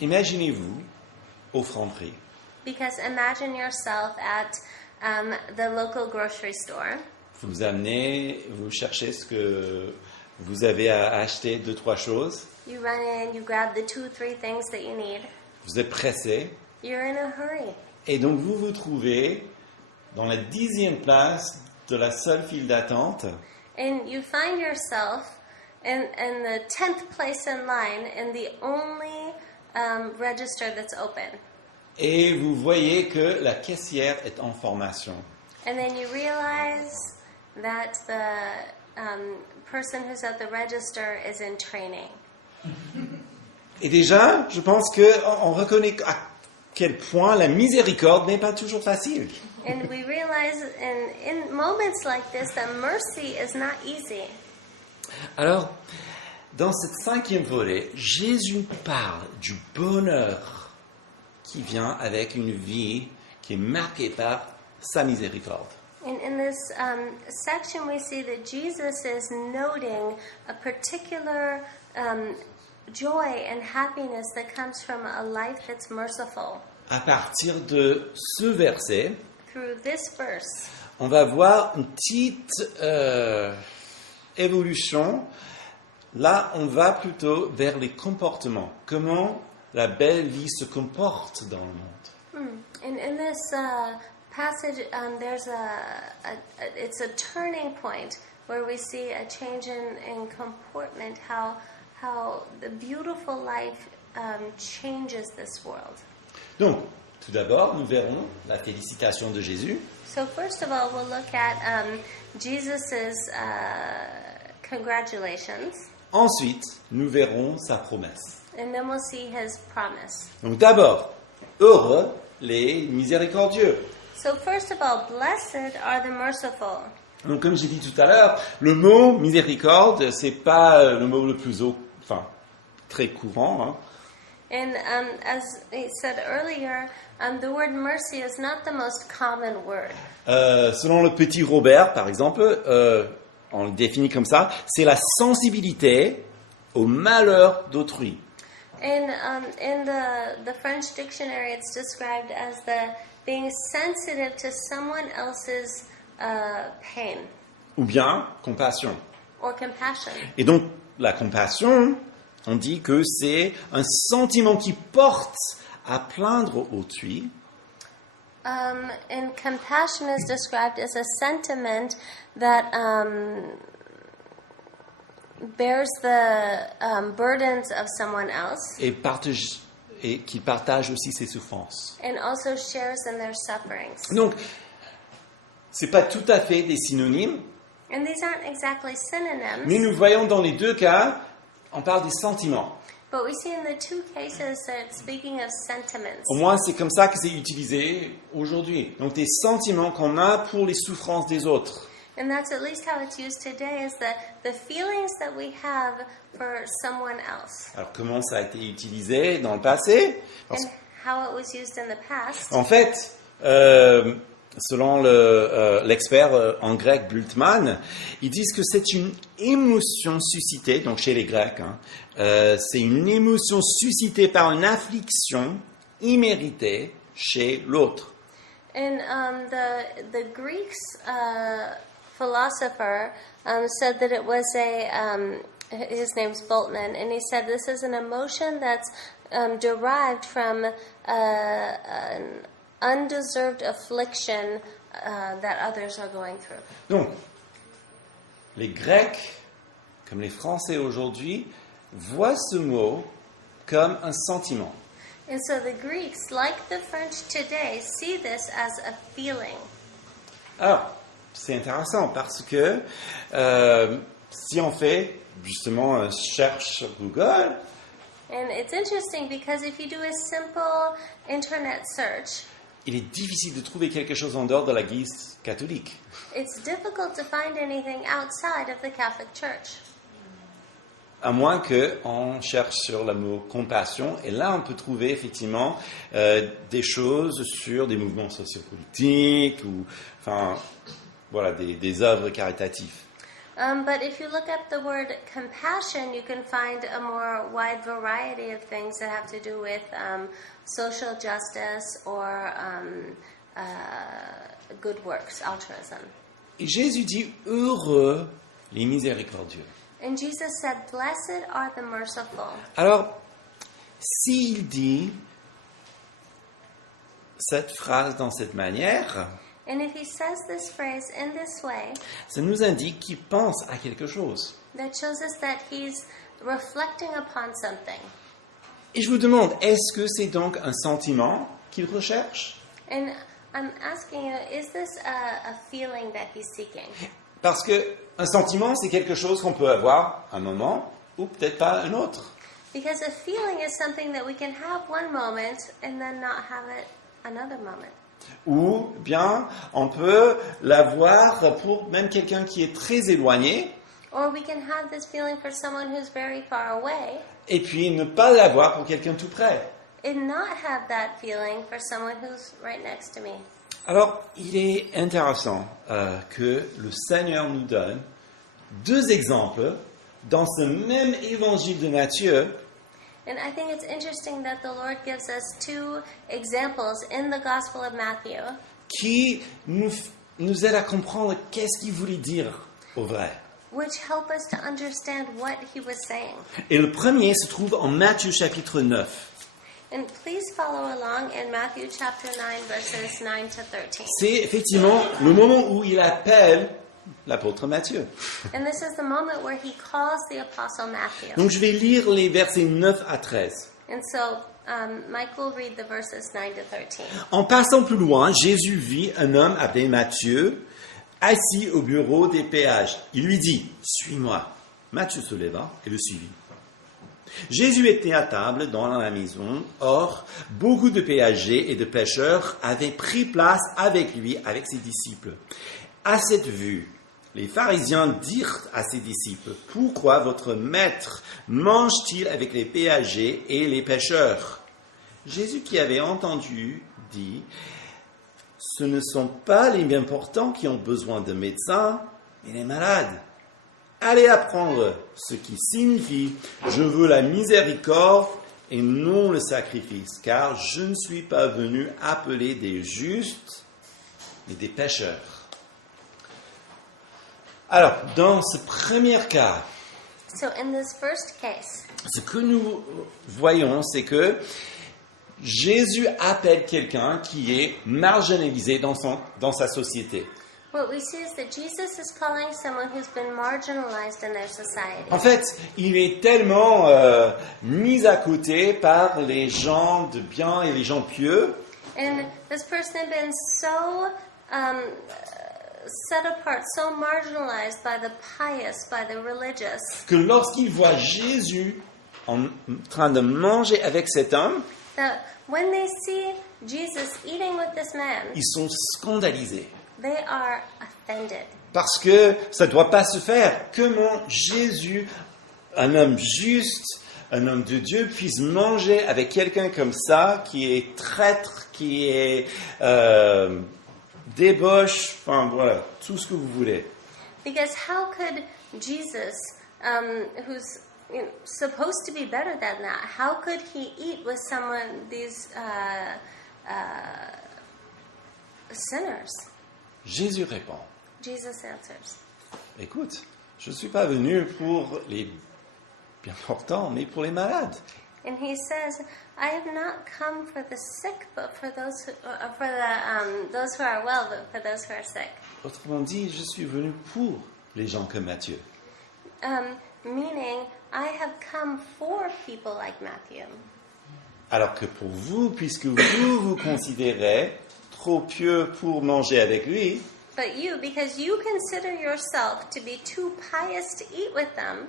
imaginez-vous aux francs-prix. Because imagine yourself at the local grocery store. Vous amenez, vous cherchez ce que vous avez à acheter, 2-3 choses. You run in, you grab the 2-3 things that you need. Vous êtes pressé. You're in a hurry. Et donc vous vous trouvez dans la 10e place de la seule file d'attente. And you find yourself in the 10th place in line in the only register that's open. Et vous voyez que la caissière est en formation. And then you realize that the person who's at the register is in training. Et déjà, je pense qu'on reconnaît à quel point la miséricorde n'est pas toujours facile. And we realize in moments like this that mercy is not easy. Alors, dans cette 5e volet, Jésus parle du bonheur qui vient avec une vie qui est marquée par sa miséricorde. In this section, we see that Jesus is noting a particular joy and happiness that comes from a life that's merciful. À partir de ce verset, Through this verse, on va voir une petite évolution. Là, on va plutôt vers les comportements. Comment la belle vie se comporte dans le monde. in this passage, there's it's a turning point where we see a change in comportment, how the beautiful life changes this world. Donc, tout d'abord, nous verrons la félicitation de Jésus. So first of all, we'll look at Jesus's congratulations, Ensuite, nous verrons sa promesse. and then we'll see his promise. Donc d'abord, heureux les miséricordieux. So first of all, blessed are the merciful. Donc comme j'ai dit tout à l'heure, le mot miséricorde, c'est pas le mot le plus très courant. Hein. And as he said earlier, the word mercy is not the most common word. Selon le petit Robert, par exemple, on le définit comme ça, c'est la sensibilité au malheur d'autrui. And in the French dictionary, it's described as the being sensitive to someone else's pain Ou bien compassion. or compassion. Et donc, la compassion, on dit que c'est un sentiment qui porte à plaindre autrui, And compassion is described as a sentiment that bears the burdens of someone else et qui partage aussi ses souffrances. and also shares in their sufferings. Donc, c'est pas tout à fait des synonymes, And these aren't exactly synonyms, mais nous voyons dans les deux cas, on parle des sentiments. but we see in the two cases that it's speaking of sentiments. Au moins, c'est comme ça que c'est utilisé aujourd'hui. Donc, des sentiments qu'on a pour les souffrances des autres. And that's at least how it's used today, is the feelings that we have for someone else. Alors, comment ça a été utilisé dans le passé? Parce And how it was used in the past. En fait, selon l'expert en grec Bultmann, ils disent que c'est une émotion suscitée, donc chez les Grecs, c'est une émotion suscitée par une affliction imméritée chez l'autre. And the Greeks philosopher said that it was his name's Bultmann, and he said this is an emotion that's derived from an undeserved affliction that others are going through. Donc, les Grecs, comme les Français aujourd'hui, voient ce mot comme un sentiment. And so the Greeks, like the French today, see this as a feeling. Alors, c'est intéressant parce que si on fait justement cherche sur Google, And it's interesting because if you do a simple internet search, il est difficile de trouver quelque chose en dehors de l'Église catholique. it's difficult to find anything outside of the Catholic Church. À moins qu'on cherche sur le mot compassion, et là on peut trouver effectivement des choses sur des mouvements sociopolitiques ou enfin voilà des œuvres caritatives. But if you look up the word compassion, you can find a more wide variety of things that have to do with social justice or good works, altruism. Et Jésus dit, heureux les miséricordieux. And Jesus said, "Blessed are the merciful." Alors, s'il dit cette phrase dans cette manière, And if he says this phrase in this way, ça nous indique qu'il pense à quelque chose. that shows us that he's reflecting upon something. Et je vous demande, est-ce que c'est donc un sentiment qu'il recherche? And I'm asking you, is this a feeling that he's seeking? Parce que un sentiment, c'est quelque chose qu'on peut avoir un moment ou peut-être pas un autre. Because a feeling is something that we can have one moment and then not have it another moment. Ou bien, on peut l'avoir pour même quelqu'un qui est très éloigné Or we can have this feeling for someone who's very far away et puis ne pas l'avoir pour quelqu'un tout près. and not have that feeling for someone who's right next to me. Alors, il est intéressant que le Seigneur nous donne deux exemples dans ce même évangile de Matthieu And I think it's interesting that the Lord gives us two examples in the Gospel of Matthew qui nous aident à comprendre qu'est-ce qu'il voulait dire au vrai. which help us to understand what he was saying. Et le premier se trouve en Matthieu chapitre 9. And please follow along in Matthew chapter 9, verses 9 to 13. C'est effectivement le moment où il appelle l'apôtre Matthieu. And this is the moment where he calls the Apostle Matthew. Donc je vais lire les versets 9 à 13. And so Mike will read the verses 9 to 13. En passant plus loin, Jésus vit un homme appelé Matthieu, assis au bureau des péages. Il lui dit, « Suis-moi ». Matthieu se leva et le suivit. Jésus était à table dans la maison. Or, beaucoup de péagers et de pêcheurs avaient pris place avec lui, avec ses disciples. À cette vue, les pharisiens dirent à ses disciples, « Pourquoi votre maître mange-t-il avec les péagers et les pêcheurs ?» Jésus, qui avait entendu, dit, « Ce ne sont pas les bien portants qui ont besoin de médecins, mais les malades. Allez apprendre ce qui signifie « Je veux la miséricorde et non le sacrifice, car je ne suis pas venu appeler des justes, mais des pécheurs. » Alors, dans ce premier cas, So in this first case, ce que nous voyons, c'est que Jésus appelle quelqu'un qui est marginalisé dans sa société. what we see is that Jesus is calling someone who's been marginalized in their society. En fait, il est tellement mis à côté par les gens de bien et les gens pieux And this person had been so set apart, so marginalized by the pious, by the religious, que lorsqu'il voit Jésus en train de manger avec cet homme, that when they see Jesus eating with this man, ils sont scandalisés. they are offended. Parce que ça ne doit pas se faire. Comment Jésus, un homme juste, un homme de Dieu, puisse manger avec quelqu'un comme ça, qui est traître, qui est débauche, enfin voilà, tout ce que vous voulez. Because how could Jesus, who's supposed to be better than that, how could he eat with someone, these sinners? Jésus répond, Jesus answers, écoute, je ne suis pas venu pour les bien portants, mais pour les malades. and he says, "I have not come for the sick, but for those who are well, but for those who are sick." Autrement dit, je suis venu pour les gens comme Matthieu. Meaning, I have come for people like Matthew. Alors que pour vous, puisque vous vous considérez trop pieux pour manger avec lui, But you, because you consider yourself to be too pious to eat with them,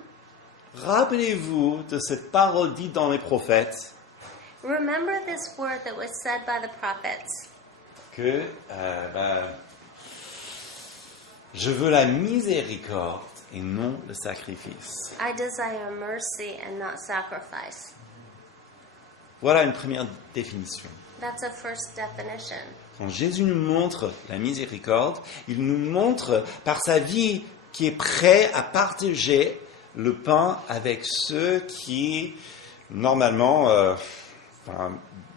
rappelez-vous de cette parole dite dans les prophètes remember this word that was said by the prophets. que je veux la miséricorde et non le sacrifice. I desire mercy and not sacrifice. Voilà une première définition. That's a first definition. Quand Jésus nous montre la miséricorde, il nous montre par sa vie qui est prêt à partager le pain avec ceux qui, normalement,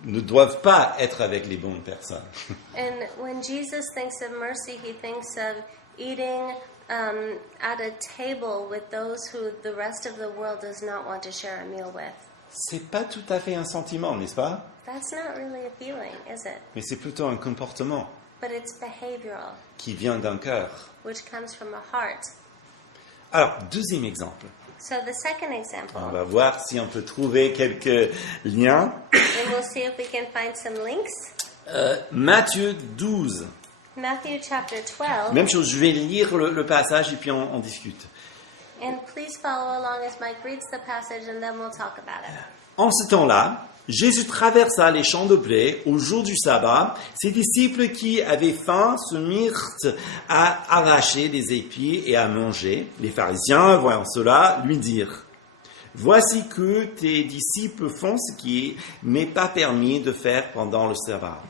ne doivent pas être avec les bonnes personnes. And when Jesus thinks of mercy, he thinks of eating at a table with those who the rest of the world does not want to share a meal with. C'est pas tout à fait un sentiment, n'est-ce pas? That's not really a feeling, is it? Mais c'est plutôt un comportement But it's behavioral, qui vient d'un cœur. which comes from a heart. Alors, deuxième exemple. So the second example, On va voir si on peut trouver quelques liens. and we'll see if we can find some links. Matthieu 12. Matthew chapter 12, Même chose, je vais lire le passage et puis on discute. and please follow along as Mike reads the passage and then we'll talk about it. En ce temps-là, Jésus traversa les champs de blé au jour du sabbat. Ses disciples qui avaient faim se mirent à arracher des épis et à manger. Les pharisiens, voyant cela, lui dirent: « Voici que tes disciples font ce qui n'est pas permis de faire pendant le sabbat. »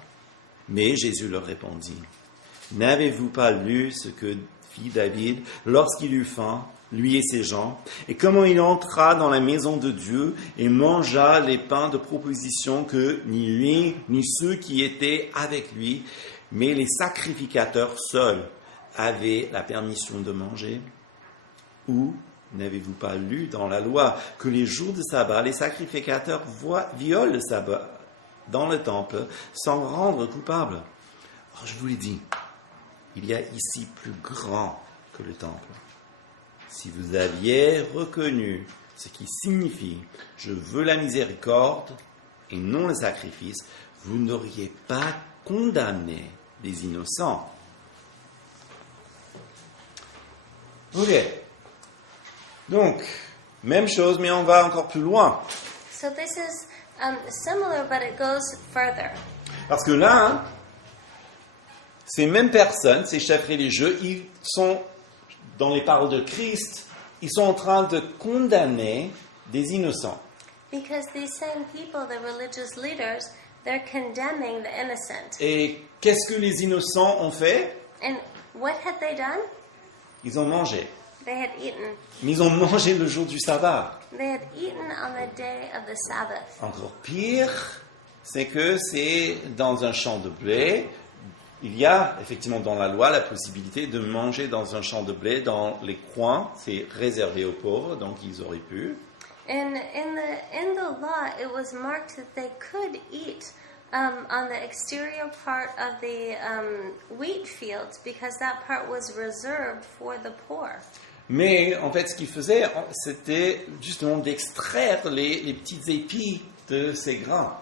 Mais Jésus leur répondit: « N'avez-vous pas lu ce que fit David lorsqu'il eut faim, lui et ses gens, et comment il entra dans la maison de Dieu et mangea les pains de proposition que ni lui ni ceux qui étaient avec lui, mais les sacrificateurs seuls avaient la permission de manger? Ou n'avez-vous pas lu dans la loi que les jours de sabbat, les sacrificateurs violent le sabbat dans le temple sans rendre coupables? Or, je vous l'ai dit, il y a ici plus grand que le temple. Si vous aviez reconnu ce qui signifie « je veux la miséricorde et non le sacrifice », vous n'auriez pas condamné les innocents. Ok. Donc, même chose, mais on va encore plus loin. So this is similar, but it goes further. Parce que là, ces mêmes personnes, ces chefs religieux, ils sont, dans les paroles de Christ, ils sont en train de condamner des innocents. Because these same people, the religious leaders, they're condemning the innocent. Et qu'est-ce que les innocents ont fait? And what had they done? Ils ont mangé. They had eaten. Mais ils ont mangé le jour du sabbat. They had eaten on the day of the Sabbath. Encore pire, c'est que c'est dans un champ de blé. Il y a effectivement dans la loi la possibilité de manger dans un champ de blé, dans les coins. C'est réservé aux pauvres, donc ils auraient pu. And in the law, it was marked that they could eat on the exterior part of the wheat fields because that part was reserved for the poor. Mais en fait, ce qu'ils faisaient, c'était justement d'extraire les petites épis de ces grains.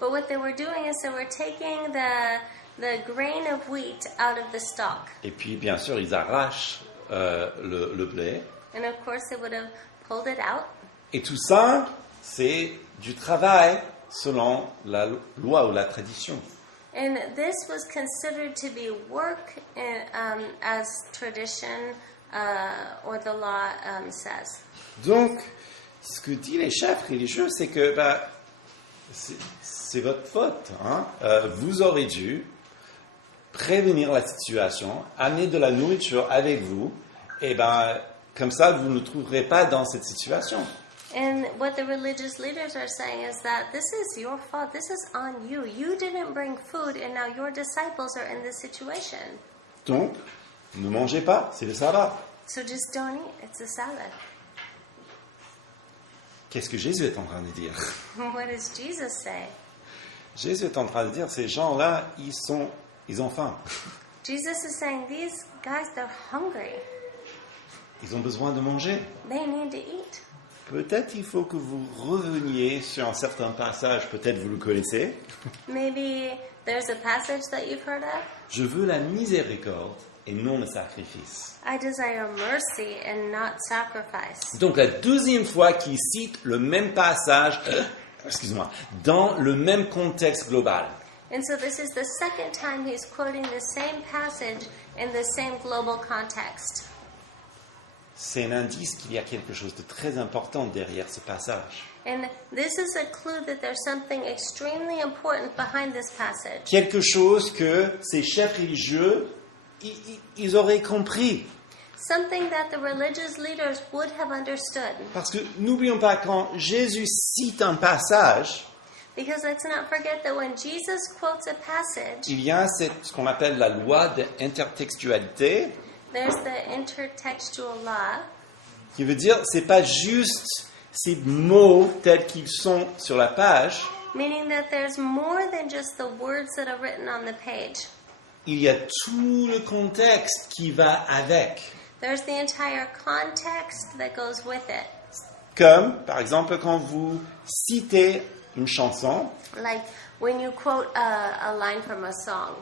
But what they were doing is they were taking the grain of wheat out of the stalk. Et puis, bien sûr, ils arrachent le blé. And of course, they would have pulled it out. Et tout ça, c'est du travail selon la loi ou la tradition. And this was considered to be work as tradition or the law says. Donc, ce que disent les chefs religieux, c'est que c'est votre faute. Hein? Vous aurez dû prévenir la situation, amener de la nourriture avec vous, et comme ça, vous ne trouverez pas dans cette situation. And what the religious leaders are saying is that this is your fault. This is on you. You didn't bring food, and now your disciples are in this situation. Donc, ne mangez pas, c'est le sabbat. So just don't eat. It's a Sabbath. Qu'est-ce que Jésus est en train de dire? What does Jesus say? Jésus est en train de dire, ces gens-là, ils ont faim. Jesus is saying these guys, they're hungry. Ils ont besoin de manger. They need to eat. Peut-être il faut que vous reveniez sur un certain passage, peut-être vous le connaissez. Maybe there's a passage that you've heard of. Je veux la miséricorde et non le sacrifice. I desire mercy and not sacrifice. Donc la deuxième fois qu'il cite le même passage, dans le même contexte global. And so this is the second time he's quoting the same passage in the same global context. C'est un indice qu'il y a quelque chose de très important derrière ce passage. And this is a clue that there's something extremely important behind this passage. Quelque chose que ces chefs religieux, ils auraient compris. something that the religious leaders would have understood. Parce que n'oublions pas, quand Jésus cite un passage, Because let's not forget that when Jesus quotes a passage, il y a ce qu'on appelle la loi d'intertextualité, there's the intertextual law, qui veut dire c'est pas juste ces mots tels qu'ils sont sur la page, meaning that there's more than just the words that are written on the page. il y a tout le contexte qui va avec. There's the entire context that goes with it. Comme, par exemple, quand vous citez une chanson, Like when you quote a line from a song,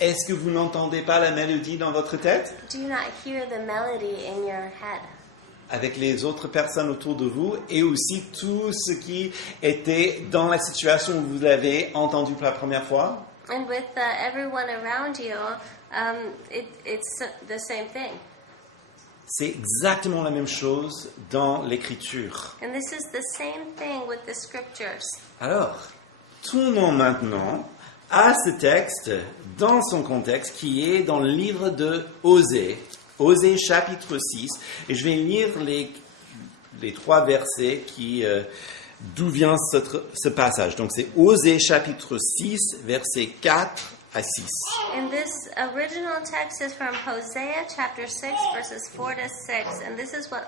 est-ce que vous n'entendez pas la mélodie dans votre tête do you not hear the melody in your head? avec les autres personnes autour de vous et aussi tout ce qui était dans la situation où vous l'avez entendu pour la première fois? And with everyone around you, it's the same thing. C'est exactement la même chose dans l'écriture. And this is the same thing with the scriptures. Alors, tournons maintenant à ce texte dans son contexte qui est dans le livre de Osée, Osée chapitre 6, et je vais lire les 3 versets d'où vient ce passage. Donc c'est Osée chapitre 6, versets 4 à 6. And this original text is from Hosea chapter 6, verses 4 to 6. And this is what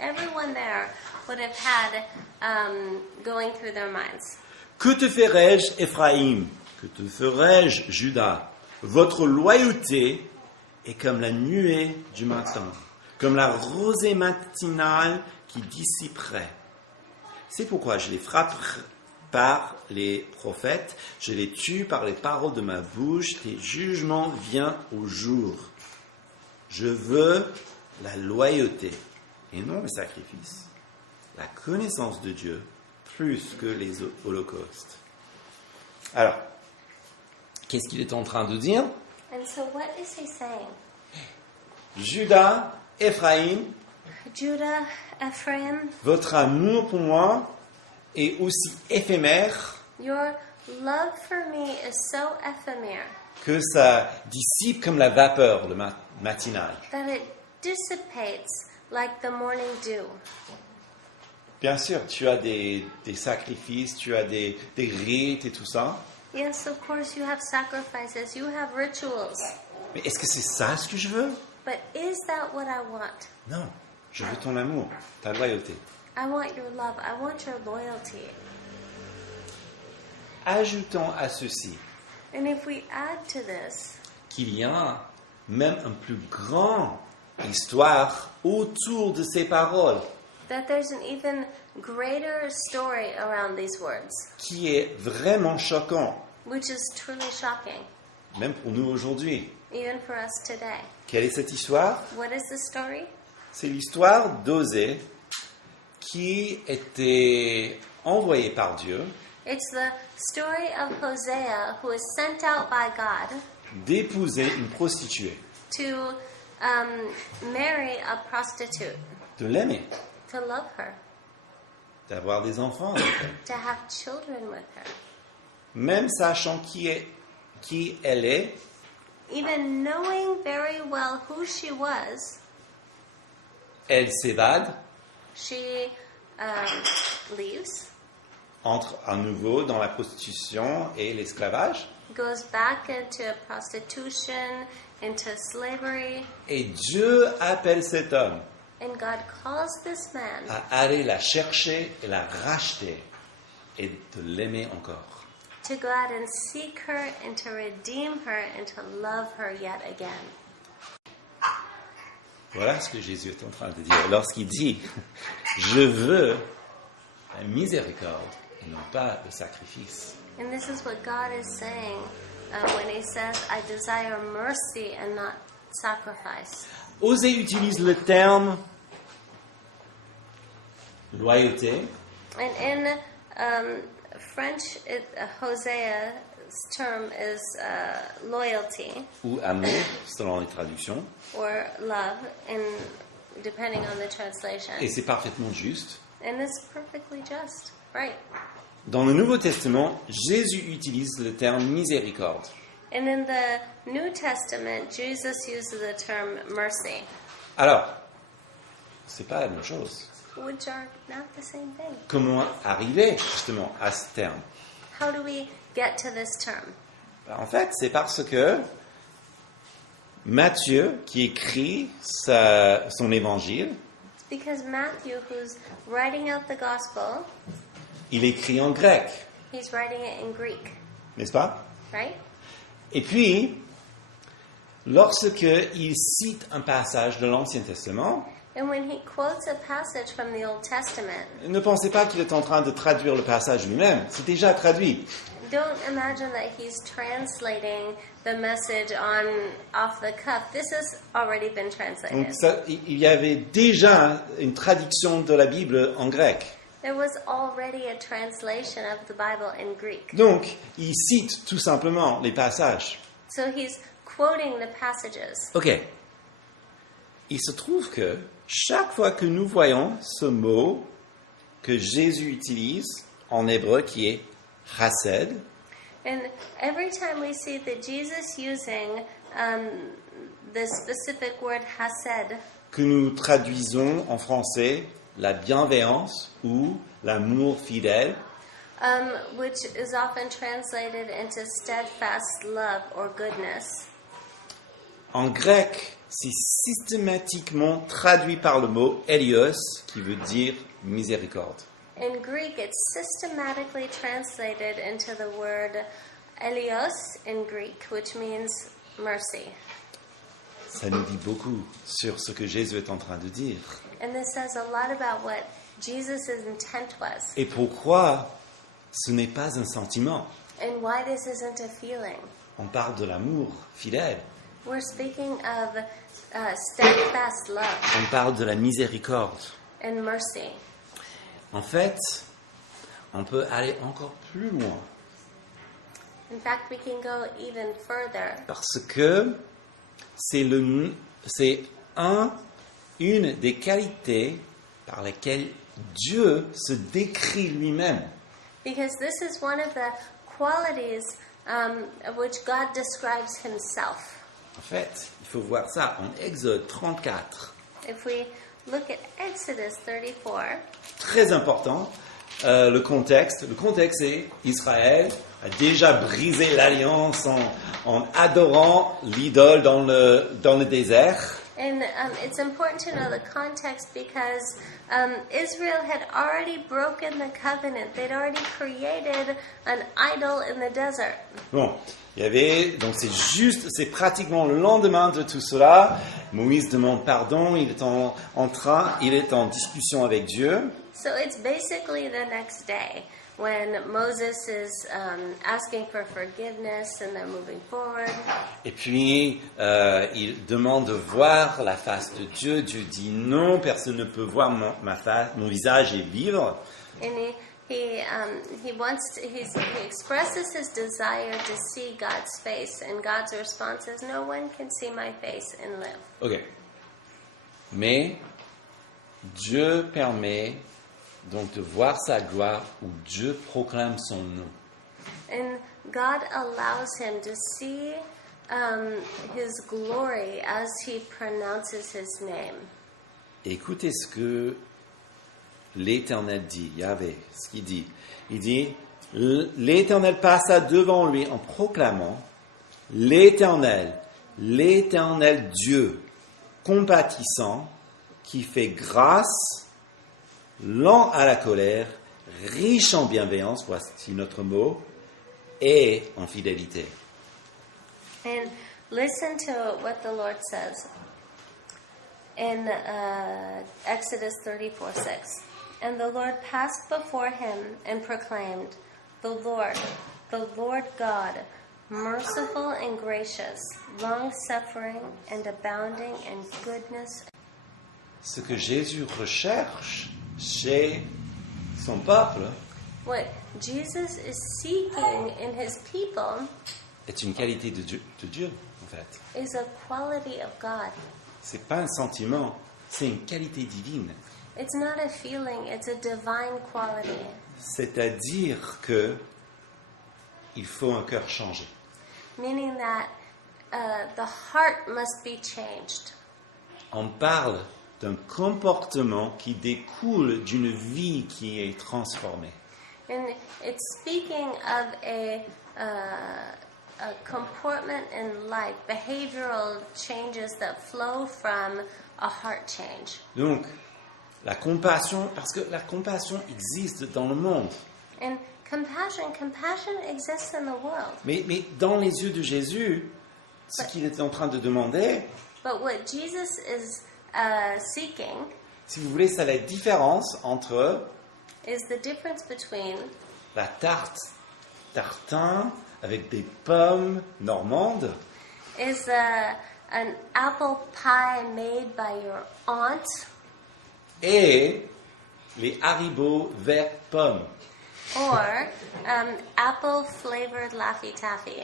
everyone there would have had going through their minds. Que te ferai-je, Éphraïm? Que te ferai-je, Juda? Votre loyauté est comme la nuée du matin, comme la rosée matinale qui dissiperait. C'est pourquoi je les frappe par les prophètes, je les tue par les paroles de ma bouche, les jugements viennent au jour. Je veux la loyauté et non le sacrifice, la connaissance de Dieu plus que les holocaustes. Alors, qu'est-ce qu'il est en train de dire? And so what is he saying? Judas, Éphraïm, Judah, Ephraim, votre amour pour moi est aussi éphémère your love for me is so éphémère que ça dissipe comme la vapeur le matinal. that it dissipates like the morning dew. Bien sûr, tu as des sacrifices, tu as des rites et tout ça. Yes, of course, you have sacrifices, you have rituals. Mais est-ce que c'est ça ce que je veux? But is that what I want? Non, je veux ton amour, ta loyauté. I want your love. I want your loyalty. Ajoutons à ceci And if we add to this, qu'il y a même une plus grande histoire autour de ces paroles that there's an even greater story around these words, qui est vraiment choquant, which is truly shocking, même pour nous aujourd'hui. even for us today. Quelle est cette histoire? What is the story? C'est l'histoire d'Osée qui était envoyé par Dieu It's the story of Hosea, who is sent out by God d'épouser une prostituée, to marry a prostitute, de l'aimer, to love her, d'avoir des enfants avec elle. to have children with her. Même sachant qui elle est, Even knowing very well who she was, elle s'évade, she leaves, entre à nouveau dans la prostitution et l'esclavage, goes back into prostitution, into slavery, et Dieu appelle cet homme and God calls this man à aller la chercher et la racheter et de l'aimer encore. to go out and seek her and to redeem her and to love her yet again. Voilà ce que Jésus est en train de dire lorsqu'il dit « Je veux la miséricorde et non pas le sacrifice. And this is what God is saying when he says, I desire mercy and not sacrifice. » Osée utilise le terme loyauté And in French, Hosea's term is loyalty ou amour, selon les traductions, or love, and depending on the translation. et c'est parfaitement juste. And it's perfectly just, right? Dans le Nouveau Testament, Jésus utilise le terme miséricorde. And in the New Testament, Jesus uses the term mercy. Alors, c'est pas la même chose. which are not the same thing. Comment arriver justement à ce terme? How do we get to this term? En fait, c'est parce que Matthieu, qui écrit son évangile, It's because Matthew, who's writing out the gospel, il écrit en grec, he's writing it in Greek, n'est-ce pas? right? Et puis, lorsque il cite un passage de l'Ancien Testament, And when he quotes a passage from the Old Testament, ne pensez pas qu'il est en train de traduire le passage lui-même, c'est déjà traduit. don't imagine that he's translating the message off the cuff. This has already been translated. Donc il y avait déjà une traduction de la Bible en grec. There was already a translation of the Bible in Greek. Donc, il cite tout simplement les passages. So he's quoting the passages. Ok. Il se trouve que chaque fois que nous voyons ce mot que Jésus utilise en hébreu qui est chased, And every time we see that Jesus using the specific word hased, que nous traduisons en français la bienveillance ou l'amour fidèle, which is often translated into steadfast love or goodness, en grec, c'est systématiquement traduit par le mot elios qui veut dire miséricorde. in Greek it's systematically translated into the word elios in Greek, which means mercy. Ça nous dit beaucoup sur ce que Jésus est en train de dire. And this says a lot about what Jesus' intent was Et pourquoi ce n'est pas un sentiment. and why this isn't a feeling. On parle de l'amour fidèle. We're speaking of steadfast love On parle de la miséricorde. and mercy. En fait, on peut aller encore plus loin. In fact, we can go even further Parce que c'est une des qualités par lesquelles Dieu se décrit lui-même. because this is one of the qualities of which God describes himself. En fait, il faut voir ça en Exode 34. If we look at Exodus 34, Très important, le contexte. Le contexte est Israël a déjà brisé l'alliance en adorant l'idole dans le désert. and it's important to know the context because Israel had already broken the covenant. They'd already created an idol in the desert. Bon, donc c'est pratiquement le lendemain de tout cela. Moïse demande pardon, il est en discussion avec Dieu. So it's basically the next day when Moses is asking for forgiveness and they're moving forward. Et puis, il demande de voir la face de Dieu. Dieu dit non, personne ne peut voir mon visage et vivre. And he expresses his desire to see God's face, and God's response is, "No one can see my face and live." Ok. Mais Dieu permet donc de voir sa gloire où Dieu proclame son nom. And God allows him to see his glory as he pronounces his name. Écoutez ce que l'Éternel dit, Yahvé, ce qu'il dit. Il dit, l'Éternel passa devant lui en proclamant, l'Éternel Dieu, compatissant, qui fait grâce, lent à la colère, riche en bienveillance, voici notre mot, et en fidélité. And listen to what the Lord says in Exodus 34:6. And the Lord passed before him and proclaimed, the Lord God, merciful and gracious, long-suffering and abounding in goodness. Ce que Jésus recherche chez son peuple What Jesus is seeking in his people est une qualité de Dieu, en fait. is a quality of God. C'est pas un sentiment, c'est une qualité divine. It's not a feeling, it's a divine quality. C'est-à-dire que il faut un cœur changé. Meaning that the heart must be changed. on parle d'un comportement qui découle d'une vie qui est transformée. And it's speaking of a comportment in life, behavioral changes that flow from a heart change. Donc, la compassion, parce que la compassion existe dans le monde. And compassion exists in the world. Mais dans les yeux de Jésus, ce qu'il est en train de demander, But what Jesus is seeking si vous voulez, c'est la différence entre is the difference between la tartin avec des pommes normandes is an apple pie made by your aunt et les Haribo vert pommes. or apple flavored Laffy Taffy.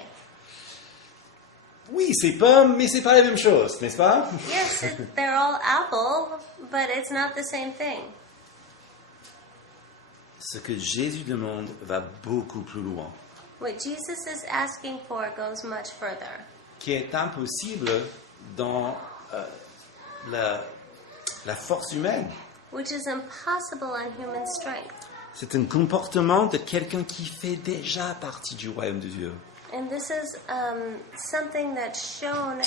Oui, c'est pommes, mais c'est pas la même chose, n'est-ce pas? Yes, they're all apple, but it's not the same thing. Ce que Jésus demande va beaucoup plus loin, What Jesus is asking for goes much further, qui est impossible dans la force humaine. which is impossible on human strength. C'est un comportement de quelqu'un qui fait déjà partie du royaume de Dieu. And this is something that's shown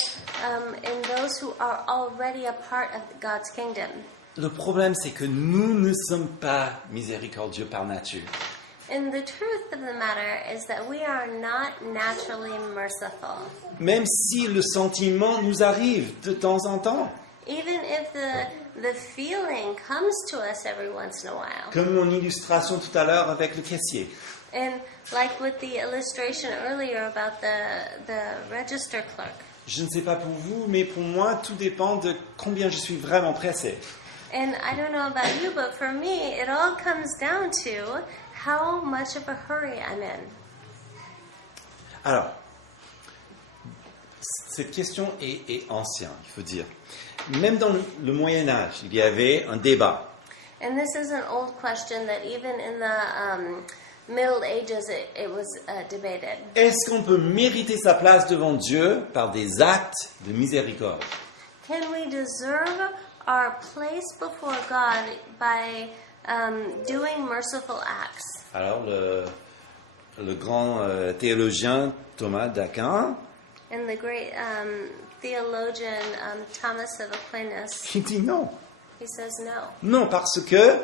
in those who are already a part of God's kingdom. Le problème, c'est que nous ne sommes pas miséricordieux par nature. And the truth of the matter is that we are not naturally merciful. Même si le sentiment nous arrive de temps en temps. Even if the feeling comes to us every once in a while. Comme mon illustration tout à l'heure avec le caissier. And like with the illustration earlier about the register clerk. Je ne sais pas pour vous, mais pour moi, tout dépend de combien je suis vraiment pressé. And I don't know about you, but for me, it all comes down to how much of a hurry I'm in. Alors, cette question est ancienne, il faut dire. Même dans le Moyen-Âge, il y avait un débat. And this is an old question that even in the Middle Ages it was debated. Est-ce qu'on peut mériter sa place devant Dieu par des actes de miséricorde? Can we deserve our place before God by doing merciful acts? Alors, le grand théologien Thomas d'Aquin, And the great theologian Thomas of Aquinas, il dit non. he says no. Non, parce que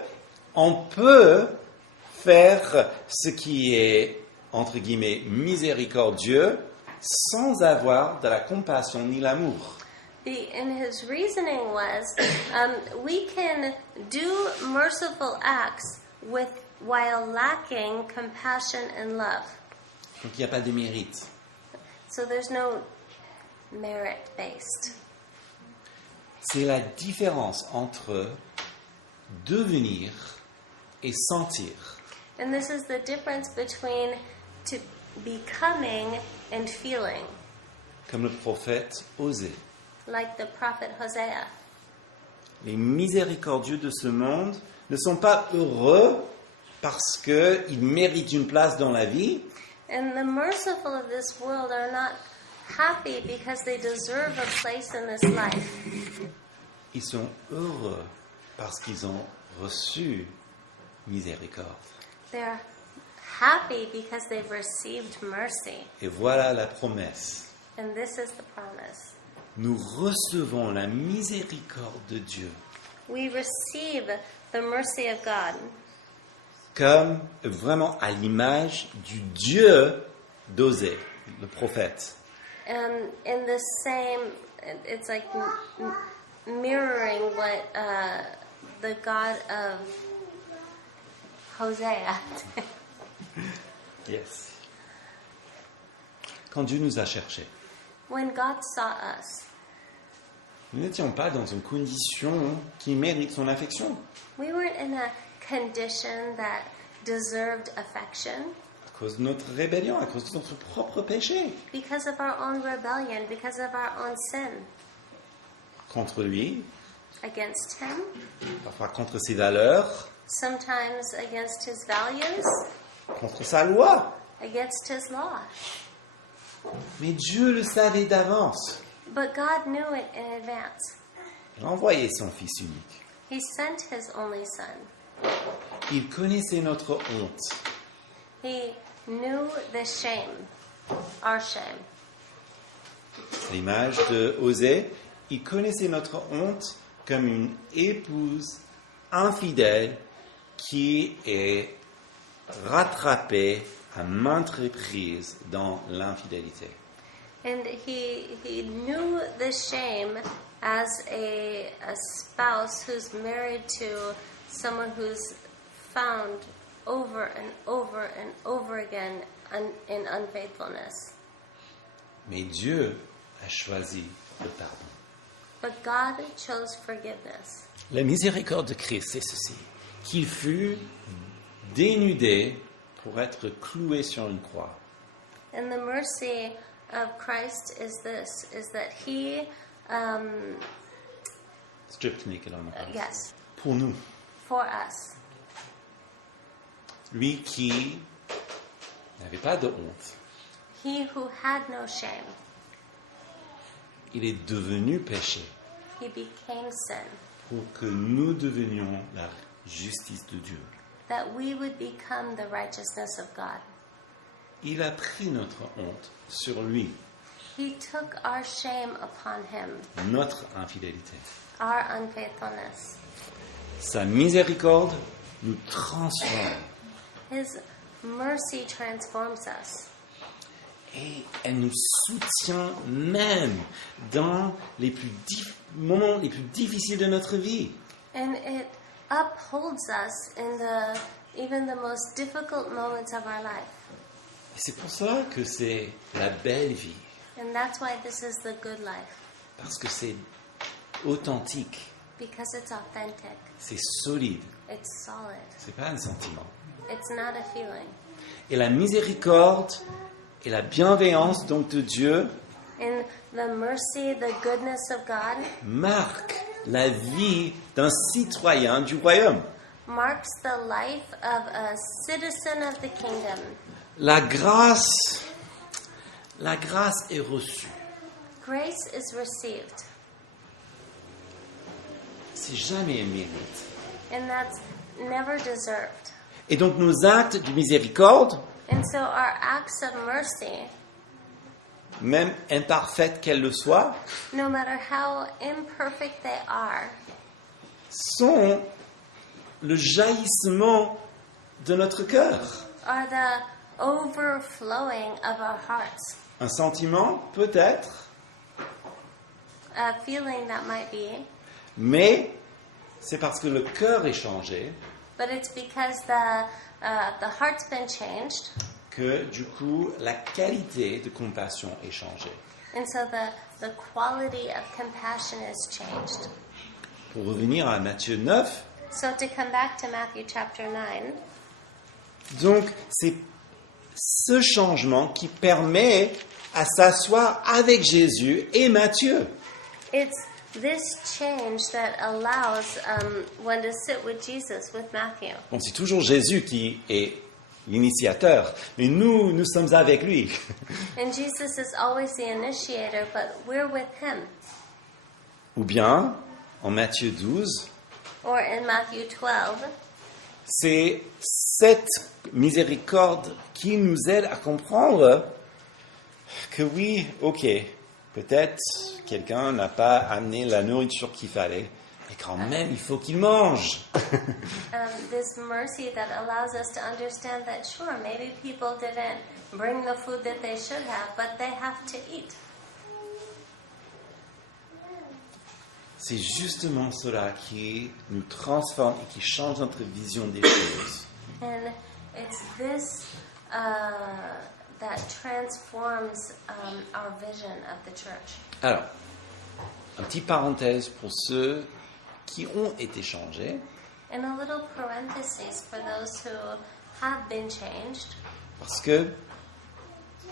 on peut faire ce qui est, entre guillemets, miséricordieux sans avoir de la compassion ni l'amour. And his reasoning was, we can do merciful acts while lacking compassion and love. Donc il n'y a pas de mérite. So there's no merit-based. C'est la différence entre devenir et sentir. And this is the difference between to becoming and feeling, Comme le prophète Osée. like the prophet Hosea. Les miséricordieux de ce monde ne sont pas heureux parce qu'ils méritent une place dans la vie, And the merciful of this world are not happy because they deserve a place in this life. ils sont heureux parce qu'ils ont reçu miséricorde. They're happy because they've received mercy. Et voilà la promesse. And this is the promise. Nous recevons la miséricorde de Dieu We receive the mercy of God comme vraiment à l'image du Dieu d'Osée, le prophète. in the same, it's like mirroring what the God of Hosea. Yes. Quand Dieu nous a cherchés, When God saw us, nous n'étions pas dans une condition qui mérite son affection. we weren't in a condition that deserved affection À cause de notre rébellion, à cause de notre propre péché because of our own rebellion, because of our own sin contre lui, against Him, parfois contre ses valeurs, sometimes against His values, contre sa loi. against His law. Mais Dieu le savait d'avance. But God knew it in advance. Il a envoyé son Fils unique. He sent his only son. Il connaissait notre honte. He knew the shame, our shame. À l'image de Osée, il connaissait notre honte comme une épouse infidèle qui est rattrapée à maintes reprises dans l'infidélité. And he knew the shame as a spouse who's married to someone who's found over and over and over again in unfaithfulness. Mais Dieu a choisi le pardon. But God chose forgiveness. La miséricorde de Christ, c'est ceci, qu'il fut dénudé pour être cloué sur une croix. And the mercy of Christ is this, is that he, Stripped naked on the cross. yes, Pour nous, for us. lui qui n'avait pas de honte, He who had no shame, il est devenu péché he became sin, pour que nous devenions la justice de Dieu. that we would become the righteousness of God. Il a pris notre honte sur lui, He took our shame upon him, notre infidélité. our unfaithfulness. Sa miséricorde nous transforme His mercy transforms us. et elle nous soutient même dans les moments les plus difficiles de notre vie. And it upholds us in even the most difficult moments of our life. Et c'est pour ça que c'est la belle vie, And that's why this is the good life, parce que c'est authentique, because it's authentic, c'est solide, it's solid, c'est pas un sentiment. it's not a feeling. Et la miséricorde et la bienveillance donc de Dieu And the mercy, the goodness of God marquent la vie d'un citoyen du royaume. marks the life of a citizen of the kingdom. La grâce est reçue. Grace is received, C'est jamais un mérite. and that's never deserved. Et donc nos actes de miséricorde, And so our acts of mercy, même imparfaites qu'elles le soient, no matter how imperfect they are, sont le jaillissement de notre cœur. are the overflowing of our hearts. Un sentiment, peut-être, A feeling that might be, mais c'est parce que le cœur est changé but it's because the heart's been changed, que du coup la qualité de compassion est changée. and so the quality of compassion is changed. Pour revenir à Matthieu 9, So to come back to Matthew chapter 9, donc c'est ce changement qui permet à s'asseoir avec Jésus et Matthieu. it's this change that allows one to sit with Jesus, with Matthew. Bon, c'est toujours Jésus qui est l'initiateur, mais nous sommes avec lui. And Jesus is always the initiator, but we're with him. Ou bien, en Matthieu 12, Or in Matthew 12, c'est cette miséricorde qui nous aide à comprendre que oui, ok, peut-être quelqu'un n'a pas amené la nourriture qu'il fallait, mais quand même, il faut qu'il mange. this mercy that allows us to understand that, sure, maybe people didn't bring the food that they should have, but they have to eat. C'est justement cela qui nous transforme et qui change notre vision des choses. And it's this that transforms our vision of the church. Alors, un petit parenthèse pour ceux qui ont été changés, And a little parenthesis for those who have been changed, parce que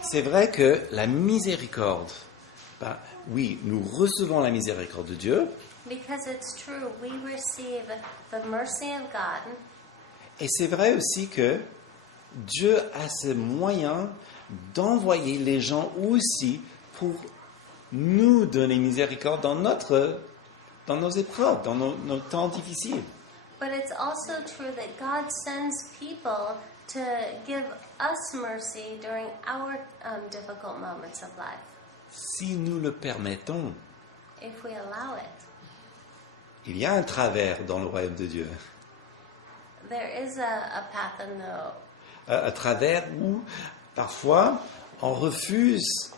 c'est vrai que la miséricorde, oui, nous recevons la miséricorde de Dieu, because it's true, we receive the mercy of God, et c'est vrai aussi que Dieu a ce moyen d'envoyer les gens aussi pour nous donner miséricorde dans notre dans nos épreuves, dans nos temps difficiles. But it's also true that God sends people to give us mercy during our difficult moments of life, Si nous le permettons, if we allow it. il y a un travers dans le royaume de Dieu. There is a path in the Un travers où, parfois, on refuse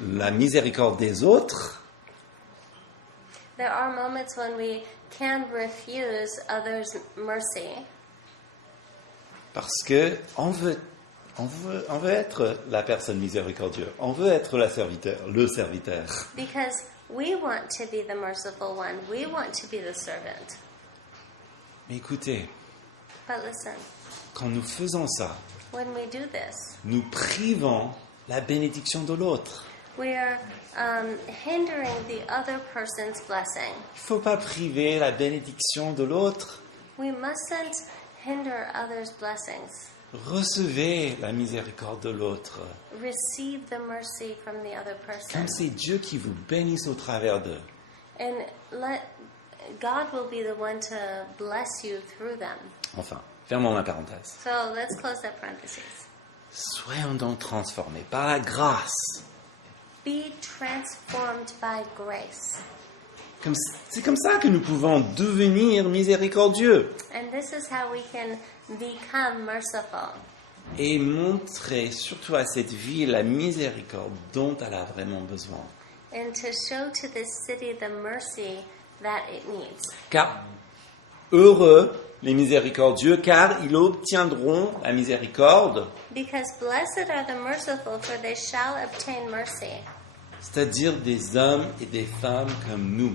la miséricorde des autres There are moments when we can refuse others' mercy parce que on veut être la personne miséricordieuse. On veut être le serviteur. because we want to be the merciful one. We want to be the servant. Mais écoutez, But listen, quand nous faisons ça, when we do this, nous privons la bénédiction de l'autre. we are hindering the other person's blessing. Il ne faut pas priver la bénédiction de l'autre. We mustn't hinder others' blessings. Recevez la miséricorde de l'autre. Receive the mercy from the other person. Comme c'est Dieu qui vous bénisse au travers d'eux. And let God will be the one to bless you through them. Enfin, fermons la parenthèse. So let's close that parenthesis. Soyons donc transformés par la grâce. Be transformed by grace. C'est comme ça que nous pouvons devenir miséricordieux And this is how we can become merciful. et montrer surtout à cette vie la miséricorde dont elle a vraiment besoin. And to show to this city the mercy that it needs. Car heureux les miséricordieux, car ils obtiendront la miséricorde, Because blessed are the merciful, for they shall obtain mercy. c'est-à-dire des hommes et des femmes comme nous,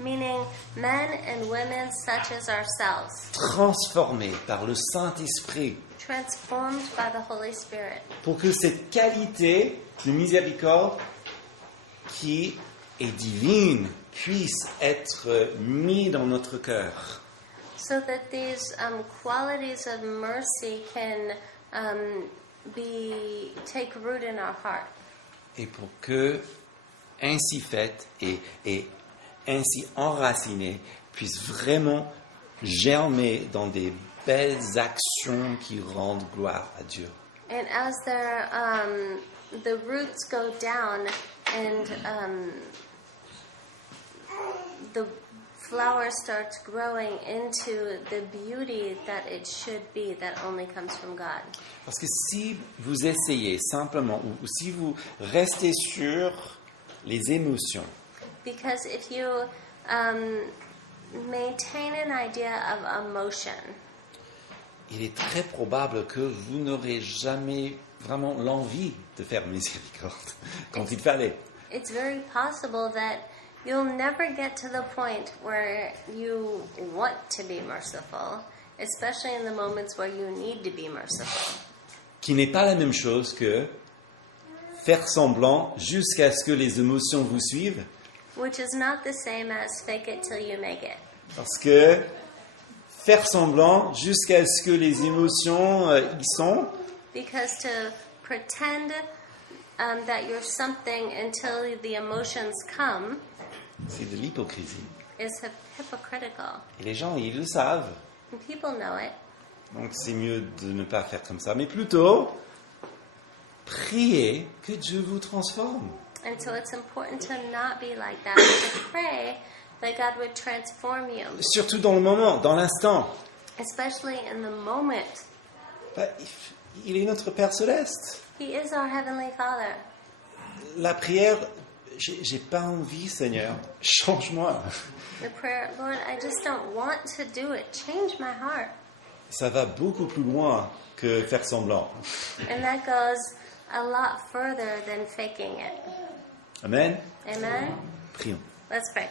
Meaning men and women such as ourselves, transformés par le Saint-Esprit, transformed by the Holy Spirit. pour que cette qualité de miséricorde qui est divine puisse être mise dans notre cœur. So that these qualities of mercy can take root in our heart. Et pour que, ainsi fait et ainsi enraciné, puisse vraiment germer dans des belles actions qui rendent gloire à Dieu. And as the roots go down and the flower starts growing into the beauty that it should be, that only comes from God. Parce que si vous essayez simplement, ou si vous restez sur les émotions, Because if you maintain an idea of emotion, il est très probable que vous n'aurez jamais vraiment l'envie de faire miséricorde quand il fallait. it's very possible that you'll never get to the point where you want to be merciful, especially in the moments where you need to be merciful. Qui n'est pas la même chose que faire semblant jusqu'à ce que les émotions vous suivent. Which is not the same as fake it till you make it. Parce que faire semblant jusqu'à ce que les émotions y sont, Because to pretend that you're something until the emotions come c'est de l'hypocrisie. is hypocritical. Et les gens, ils le savent. And people know it. Donc c'est mieux de ne pas faire comme ça, mais plutôt prier que Dieu vous transforme. And so it's important to not be like that, but to pray that God would transform you, Surtout dans le moment, dans l'instant. especially in the moment. Ben, il est notre Père céleste. He is our Heavenly Father. La prière, j'ai pas envie, Seigneur, change-moi. The prayer, Lord, I just don't want to do it. Change my heart. Ça va beaucoup plus loin que faire semblant. And that goes a lot further than faking it. Amen. Amen? Prions. Let's pray.